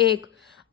1,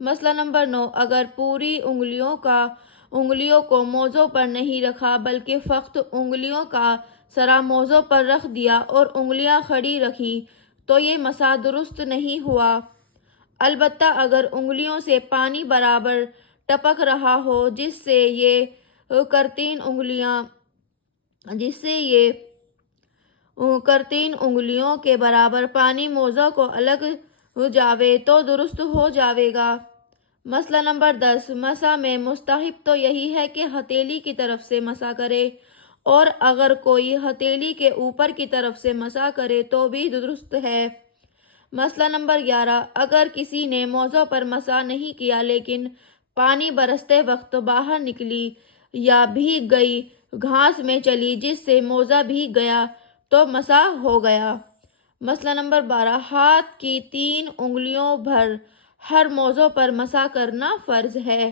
مسئلہ نمبر 9، اگر پوری انگلیوں کو موزوں پر نہیں رکھا بلکہ فقط انگلیوں کا سرا موزوں پر رکھ دیا اور انگلیاں کھڑی رکھی تو یہ مسح درست نہیں ہوا۔ البتہ اگر انگلیوں سے پانی برابر ٹپک رہا ہو جس سے یہ کرتین انگلیوں کے برابر پانی موزوں کو الگ ہو جاوے تو درست ہو جاوے گا۔ مسئلہ نمبر 10، مسح میں مستحب تو یہی ہے کہ ہتھیلی کی طرف سے مسح کرے، اور اگر کوئی ہتھیلی کے اوپر کی طرف سے مسح کرے تو بھی درست ہے۔ مسئلہ نمبر 11، اگر کسی نے موزوں پر مسح نہیں کیا لیکن پانی برستے وقت باہر نکلی یا بھیگ گئی گھاس میں چلی جس سے موزہ بھیگ گیا تو مسح ہو گیا۔ مسئلہ نمبر 12، ہاتھ کی 3 انگلیوں بھر ہر موزوں پر مسح کرنا فرض ہے،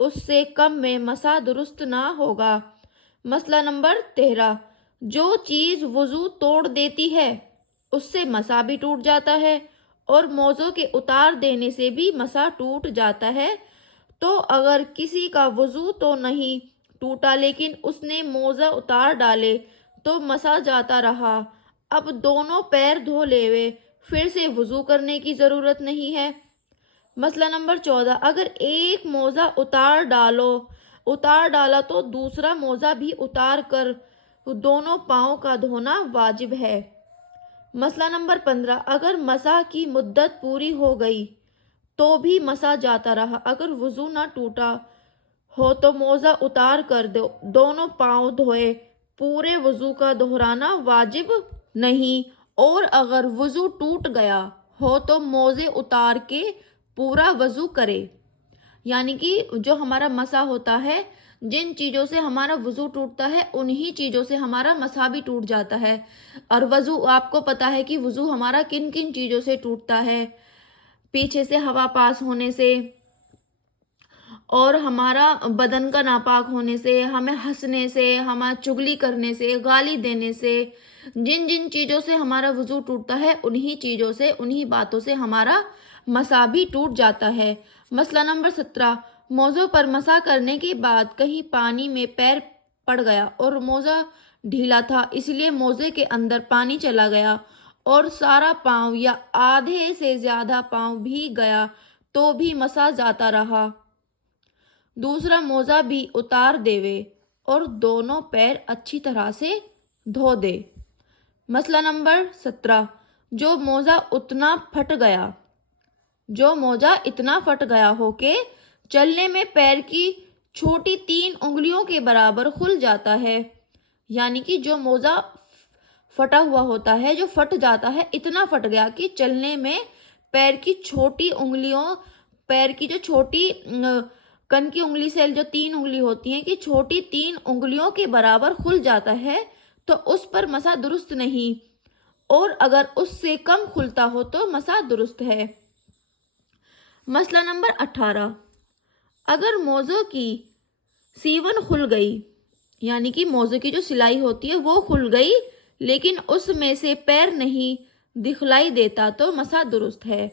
اس سے کم میں مسح درست نہ ہوگا۔ مسئلہ نمبر 13، جو چیز وضو توڑ دیتی ہے اس سے مسح بھی ٹوٹ جاتا ہے اور موزوں کے اتار دینے سے بھی مسح ٹوٹ جاتا ہے، تو اگر کسی کا وضو تو نہیں ٹوٹا لیکن اس نے موزہ اتار ڈالے تو مسح جاتا رہا۔ اب دونوں پیر دھو لیوے، پھر سے وضو کرنے کی ضرورت نہیں ہے۔ مسئلہ نمبر 14، اگر ایک موزہ اتار ڈالا تو دوسرا موزہ بھی اتار کر دونوں پاؤں کا دھونا واجب ہے۔ مسئلہ نمبر 15، اگر مسح کی مدت پوری ہو گئی تو بھی مسح جاتا رہا، اگر وضو نہ ٹوٹا ہو تو موزہ اتار کر دونوں پاؤں دھوئے، پورے وضو کا دہرانا واجب نہیں، اور اگر وضو ٹوٹ گیا ہو تو موزے اتار کے پورا وضو کرے۔ یعنی کہ جو ہمارا مسح ہوتا ہے، جن چیزوں سے ہمارا وضو ٹوٹتا ہے انہی چیزوں سے ہمارا مسح بھی ٹوٹ جاتا ہے۔ اور وضو آپ کو پتا ہے کہ وضو ہمارا کن کن چیزوں سے ٹوٹتا ہے، پیچھے سے ہوا پاس ہونے سے، اور ہمارا بدن کا ناپاک ہونے سے، ہمیں ہنسنے سے، ہمیں چغلی کرنے سے، گالی دینے سے، جن جن چیزوں سے ہمارا وضو ٹوٹتا ہے انہی چیزوں سے، انہی باتوں سے ہمارا مسح بھی ٹوٹ جاتا ہے۔ مسئلہ نمبر 17، موزوں پر مسح کرنے کے بعد کہیں پانی میں پیر پڑ گیا اور موزہ ڈھیلا تھا، اس لیے موزے کے اندر پانی چلا گیا اور سارا پاؤں یا آدھے سے زیادہ پاؤں بھیگ گیا تو بھی مسح جاتا رہا۔ دوسرا موزہ بھی اتار دیوے اور دونوں پیر اچھی طرح سے دھو دے۔ مسئلہ نمبر 17، جو موزہ اتنا پھٹ گیا ہو کہ چلنے میں پیر کی چھوٹی 3 انگلیوں کے برابر کھل جاتا ہے، یعنی کہ جو موزہ پھٹا ہوا ہوتا ہے، جو پھٹ جاتا ہے، اتنا پھٹ گیا کہ چلنے میں پیر کی چھوٹی انگلیوں، پیر کی جو چھوٹی کن کی انگلی سے جو 3 انگلی ہوتی ہیں کہ چھوٹی 3 انگلیوں کے برابر کھل جاتا ہے تو اس پر مسح درست نہیں، اور اگر اس سے کم کھلتا ہو تو مسح درست ہے۔ مسئلہ نمبر 18، اگر موزوں کی سیون کھل گئی، یعنی کہ موزوں کی جو سلائی ہوتی ہے وہ کھل گئی لیکن اس میں سے پیر نہیں دکھلائی دیتا تو مسح درست ہے،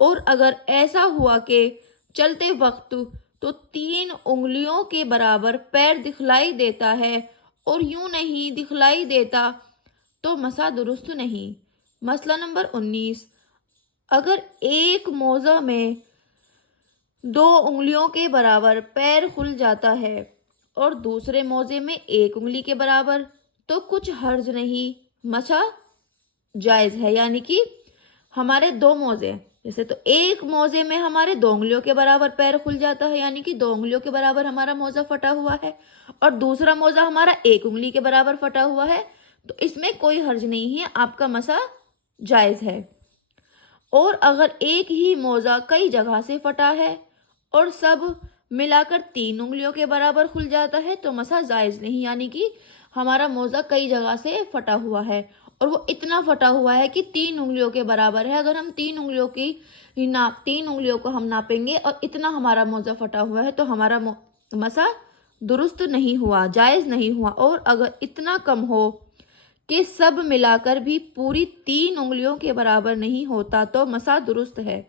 اور اگر ایسا ہوا کہ چلتے وقت تو 3 انگلیوں کے برابر پیر دکھلائی دیتا ہے اور یوں نہیں دکھلائی دیتا تو مسح درست نہیں۔ مسئلہ نمبر 19، اگر ایک موزہ میں 2 انگلیوں کے برابر پیر کھل جاتا ہے اور دوسرے موزے میں 1 انگلی کے برابر تو کچھ حرج نہیں، مسح جائز ہے۔ یعنی کہ ہمارے 2 موزے، جیسے تو ایک موزے میں ہمارے 2 انگلیوں کے برابر پیر کھل جاتا ہے، یعنی کہ 2 انگلیوں کے برابر ہمارا موزہ پھٹا ہوا ہے، اور دوسرا موزہ ہمارا 1 انگلی کے برابر پھٹا ہوا ہے، تو اس میں کوئی حرج نہیں ہے، آپ کا مسح جائز ہے۔ اور اگر ایک ہی موزہ کئی جگہ سے پھٹا ہے اور سب ملا کر 3 انگلیوں کے برابر کھل جاتا ہے تو مسح جائز نہیں، یعنی کہ ہمارا موزہ کئی جگہ سے پھٹا ہوا ہے اور وہ اتنا پھٹا ہوا ہے کہ 3 انگلیوں کے برابر ہے، اگر ہم 3 انگلیوں کو ہم ناپیں گے اور اتنا ہمارا موزہ پھٹا ہوا ہے تو ہمارا مسح درست نہیں ہوا، جائز نہیں ہوا، اور اگر اتنا کم ہو کہ سب ملا کر بھی پوری 3 انگلیوں کے برابر نہیں ہوتا تو مسح درست ہے۔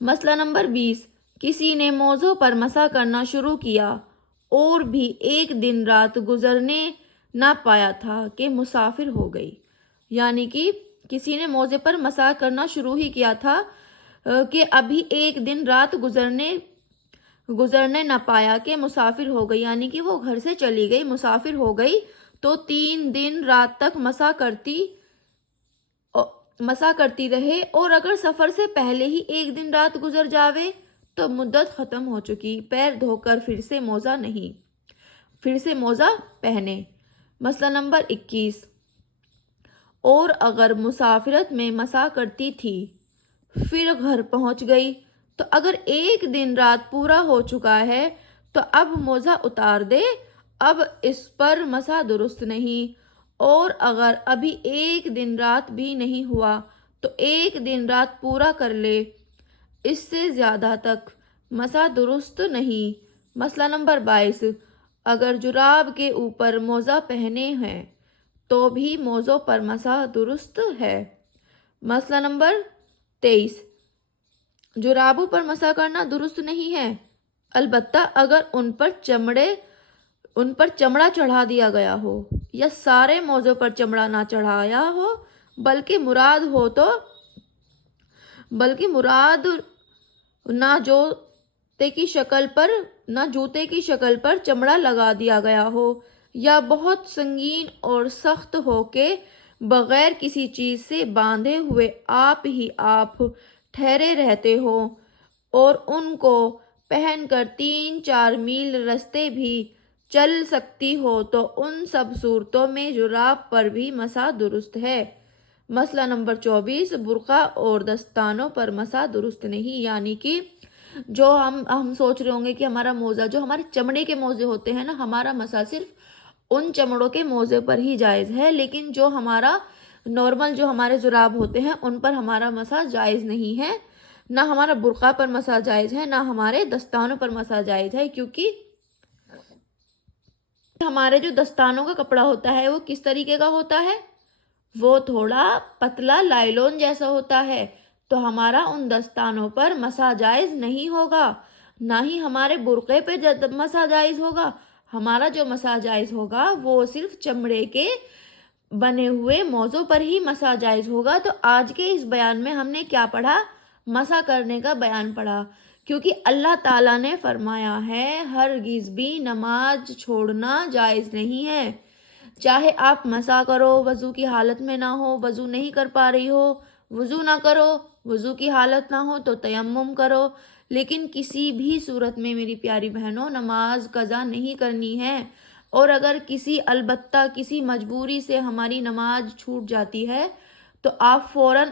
مسئلہ نمبر 20، کسی نے موزوں پر مسح کرنا شروع کیا اور بھی ایک دن رات گزرنے نہ پایا تھا کہ مسافر ہو گئی۔ یعنی کہ کسی نے موزے پر مسح کرنا شروع ہی کیا تھا کہ ابھی ایک دن رات گزرنے نہ پایا کہ مسافر ہو گئی، یعنی کہ وہ گھر سے چلی گئی، مسافر ہو گئی، تو 3 دن رات تک مسح کرتی رہے، اور اگر سفر سے پہلے ہی ایک دن رات گزر جاوے تو مدت ختم ہو چکی، پیر دھو کر پھر سے موزہ پہنے۔ مسئلہ نمبر 21، اور اگر مسافرت میں مسح کرتی تھی پھر گھر پہنچ گئی تو اگر ایک دن رات پورا ہو چکا ہے تو اب موزہ اتار دے، اب اس پر مسح درست نہیں، اور اگر ابھی ایک دن رات بھی نہیں ہوا تو ایک دن رات پورا کر لے، اس سے زیادہ تک مسح درست نہیں۔ مسئلہ نمبر 22، اگر جراب کے اوپر موزہ پہنے ہیں تو بھی موزوں پر مسح درست ہے۔ مسئلہ نمبر 23، جرابوں پر مسح کرنا درست نہیں ہے، البتہ اگر ان پر چمڑا چڑھا دیا گیا ہو یا سارے موزوں پر چمڑا نہ چڑھایا ہو بلکہ مراد نہ جوتے کی شکل پر چمڑا لگا دیا گیا ہو، یا بہت سنگین اور سخت ہو کہ بغیر کسی چیز سے باندھے ہوئے آپ ہی آپ ٹھہرے رہتے ہو، اور ان کو پہن کر 3-4 میل رستے بھی چل سکتی ہو، تو ان سب صورتوں میں جراب پر بھی مسح درست ہے۔ مسئلہ نمبر 24، برقع اور دستانوں پر مسح درست نہیں، یعنی کہ جو ہم سوچ رہے ہوں گے کہ ہمارا موزہ، جو ہمارے چمڑے کے موزے ہوتے ہیں نا، ہمارا مسح صرف ان چمڑوں کے موزے پر ہی جائز ہے، لیکن جو ہمارا نارمل جو ہمارے جراب ہوتے ہیں ان پر ہمارا مسح جائز نہیں ہے، نہ ہمارا برقع پر مسح جائز ہے، نہ ہمارے دستانوں پر مسح جائز ہے، کیونکہ ہمارے جو دستانوں کا کپڑا ہوتا ہے وہ کس طریقے کا ہوتا ہے، وہ تھوڑا پتلا لائلون جیسا ہوتا ہے، تو ہمارا ان دستانوں پر مسح جائز نہیں ہوگا، نہ ہی ہمارے برقعے پہ مسح جائز ہوگا۔ ہمارا جو مسح جائز ہوگا وہ صرف چمڑے کے بنے ہوئے موزوں پر ہی مسح جائز ہوگا۔ تو آج کے اس بیان میں ہم نے کیا پڑھا؟ مسح کرنے کا بیان پڑھا، کیونکہ اللہ تعالیٰ نے فرمایا ہے ہرگز بھی نماز چھوڑنا جائز نہیں ہے، چاہے آپ مسح کرو، وضو کی حالت میں نہ ہو، وضو نہیں کر پا رہی ہو، وضو نہ کرو، وضو کی حالت نہ ہو تو تیمم کرو، لیکن کسی بھی صورت میں میری پیاری بہنوں نماز قضا نہیں کرنی ہے، اور اگر البتہ کسی مجبوری سے ہماری نماز چھوٹ جاتی ہے تو آپ فوراً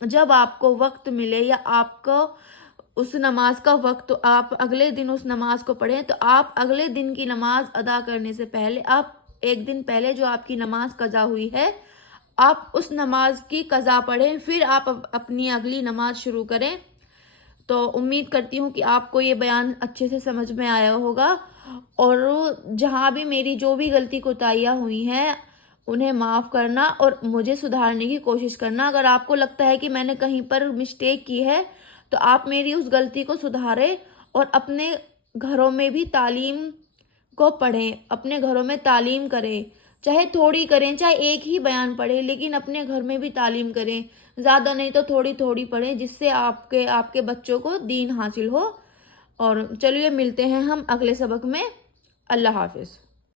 جب آپ کو وقت ملے یا آپ کو اس نماز کا وقت، آپ اگلے دن اس نماز کو پڑھیں، تو آپ اگلے دن کی نماز ادا کرنے سے پہلے آپ ایک دن پہلے جو آپ کی نماز قضا ہوئی ہے آپ اس نماز کی قضا پڑھیں، پھر آپ اپنی اگلی نماز شروع کریں۔ تو امید کرتی ہوں کہ آپ کو یہ بیان اچھے سے سمجھ میں آیا ہوگا، اور جہاں بھی میری جو بھی غلطی کوتاہیاں ہوئی ہیں انہیں معاف کرنا اور مجھے سدھارنے کی کوشش کرنا۔ اگر آپ کو لگتا ہے کہ میں نے کہیں پر مسٹیک کی ہے تو آپ میری اس غلطی کو سدھاریں اور اپنے گھروں میں بھی تعلیم کو پڑھیں، اپنے گھروں میں تعلیم کریں، چاہے تھوڑی کریں، چاہے ایک ہی بیان پڑھیں، لیکن اپنے گھر میں بھی تعلیم کریں، زیادہ نہیں تو تھوڑی تھوڑی پڑھیں، جس سے آپ کے بچوں کو دین حاصل ہو۔ اور چلیے ملتے ہیں ہم اگلے سبق میں۔ اللہ حافظ۔